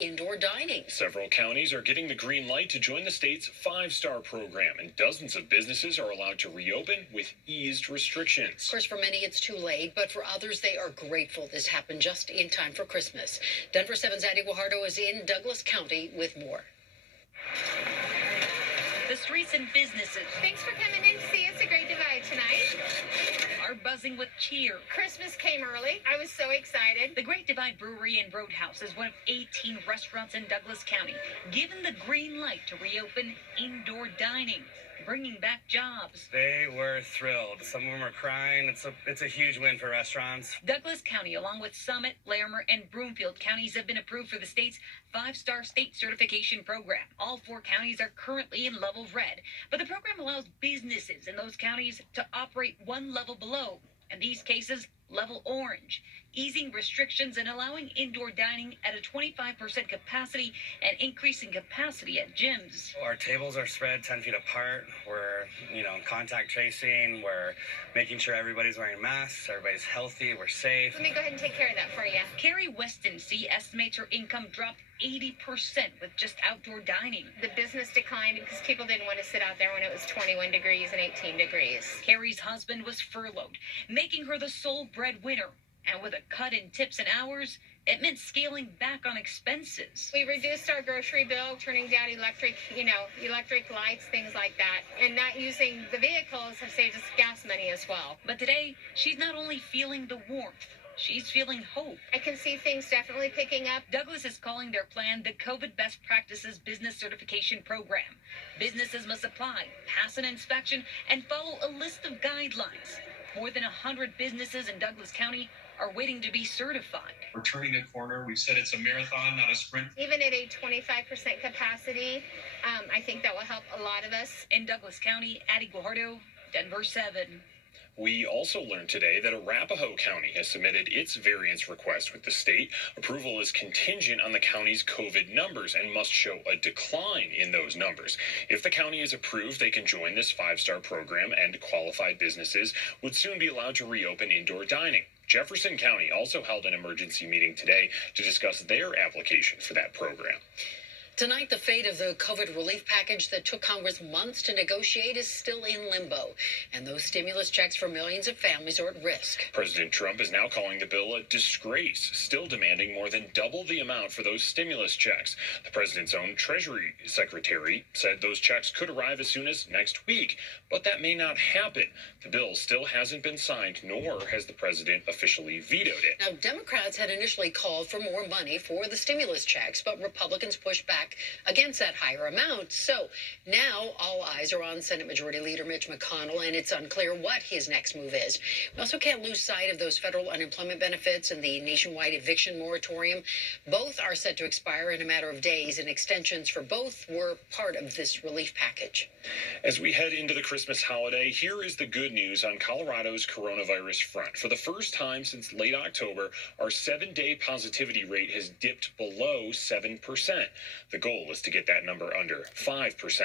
indoor dining. Several counties are getting the green light to join the state's five-star program, and dozens of businesses are allowed to reopen with eased restrictions. Of course, for many, it's too late, but for others, they are grateful this happened just in time for Christmas. Denver 7's Addie Guajardo is in Douglas County with more. The streets and businesses. Thanks for coming in to see us at Great Divide tonight. Are buzzing with cheer. Christmas came early. I was so excited. The Great Divide Brewery and Roadhouse is one of 18 restaurants in Douglas County given the green light to reopen indoor dining, bringing back jobs. They were thrilled. Some of them are crying. It's a huge win for restaurants. Douglas County, along with Summit, Larimer, and Broomfield counties, have been approved for the state's five-star state certification program. All four counties are currently in level red, but the program allows businesses in those counties to operate one level below, in these cases, level orange, easing restrictions and allowing indoor dining at a 25% capacity and increasing capacity at gyms. Our tables are spread 10 feet apart. We're, contact tracing. We're making sure everybody's wearing masks, everybody's healthy, we're safe. Let me go ahead and take care of that for you. Carrie Weston-C estimates her income dropped 80% with just outdoor dining. The business declined because people didn't want to sit out there when it was 21 degrees and 18 degrees. Carrie's husband was furloughed, making her the sole breadwinner. And with a cut in tips and hours, it meant scaling back on expenses. We reduced our grocery bill, turning down electric lights, things like that. And not using the vehicles have saved us gas money as well. But today, she's not only feeling the warmth, she's feeling hope. I can see things definitely picking up. Douglas is calling their plan the COVID Best Practices Business Certification Program. Businesses must apply, pass an inspection, and follow a list of guidelines. More than 100 businesses in Douglas County are waiting to be certified. We're turning a corner. We've said it's a marathon, not a sprint. Even at a 25% capacity, I think that will help a lot of us. In Douglas County, Addie Guajardo, Denver 7. We also learned today that Arapahoe County has submitted its variance request with the state. Approval is contingent on the county's COVID numbers and must show a decline in those numbers. If the county is approved, they can join this five-star program, and qualified businesses would soon be allowed to reopen indoor dining. Jefferson County also held an emergency meeting today to discuss their application for that program. Tonight, the fate of the COVID relief package that took Congress months to negotiate is still in limbo, and those stimulus checks for millions of families are at risk. President Trump is now calling the bill a disgrace, still demanding more than double the amount for those stimulus checks. The president's own Treasury Secretary said those checks could arrive as soon as next week, but that may not happen. The bill still hasn't been signed, nor has the president officially vetoed it. Now, Democrats had initially called for more money for the stimulus checks, but Republicans pushed back against that higher amount. So now all eyes are on Senate Majority Leader Mitch McConnell, and it's unclear what his next move is. We also can't lose sight of those federal unemployment benefits and the nationwide eviction moratorium. Both are set to expire in a matter of days, and extensions for both were part of this relief package. As we head into the Christmas holiday, here is the good news on Colorado's coronavirus front. For the first time since late October, our 7-day positivity rate has dipped below 7%. The goal is to get that number under 5%.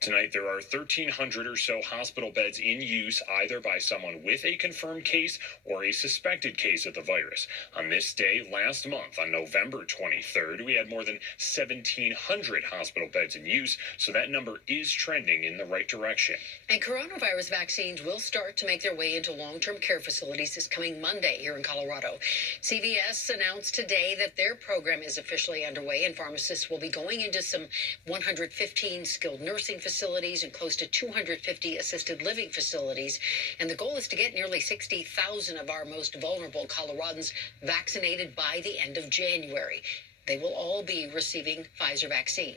Tonight, there are 1,300 or so hospital beds in use, either by someone with a confirmed case or a suspected case of the virus. On this day last month, on November 23rd, we had more than 1,700 hospital beds in use, so that number is trending in the right direction. And coronavirus vaccines will start to make their way into long-term care facilities this coming Monday here in Colorado. CVS announced today that their program is officially underway, and pharmacists will be going into some 115 skilled nursing facilities and close to 250 assisted living facilities. And the goal is to get nearly 60,000 of our most vulnerable Coloradans vaccinated by the end of January. They will all be receiving Pfizer vaccine.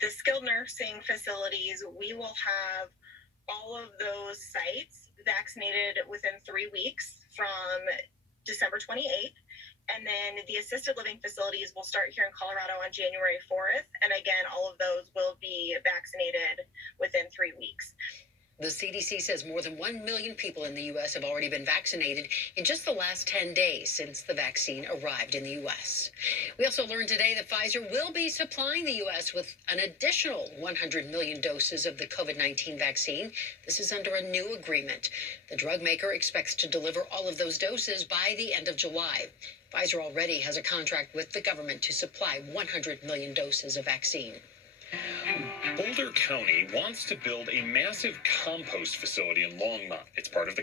The skilled nursing facilities, we will have all of those sites vaccinated within 3 weeks from December 28th. And then the assisted living facilities will start here in Colorado on January 4th. And again, all of those will be vaccinated within 3 weeks. The CDC says more than 1 million people in the U.S. have already been vaccinated in just the last 10 days since the vaccine arrived in the U.S. We also learned today that Pfizer will be supplying the U.S. with an additional 100 million doses of the COVID-19 vaccine. This is under a new agreement. The drug maker expects to deliver all of those doses by the end of July. Pfizer already has a contract with the government to supply 100 million doses of vaccine. Boulder County wants to build a massive compost facility in Longmont. It's part of the